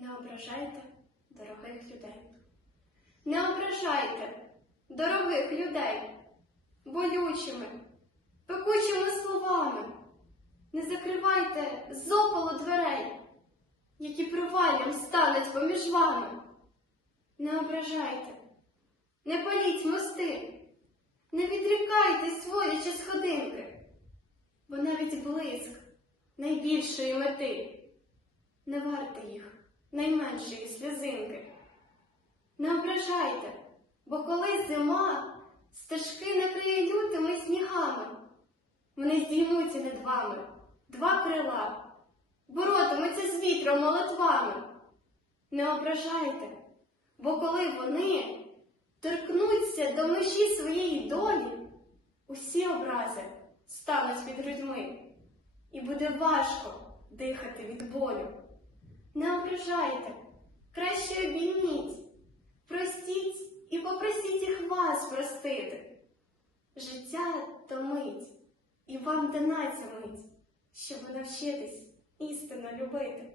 Не ображайте дорогих людей. Не ображайте дорогих людей болючими, пекучими словами. Не закривайте зополу дверей, які проваллям стануть поміж вами. Не ображайте, не паліть мости, не відрікайтесь, сводячи сходинки, бо навіть блиск найбільшої мети не варте їх найменшої сльозинки. Не ображайте, бо коли зима стежки накриє лютими снігами, вони здіймуться над вами два крила, боротимуться з вітром молитвами. Не ображайте, бо коли вони торкнуться до межі своєї долі, усі образи стануть під грудьми, і буде важко дихати від болю. Не ображайте, краще обійміть, простіть і попросіть їх вас простити. Життя то мить, і вам дана ця мить, щоб навчитись істинно любити.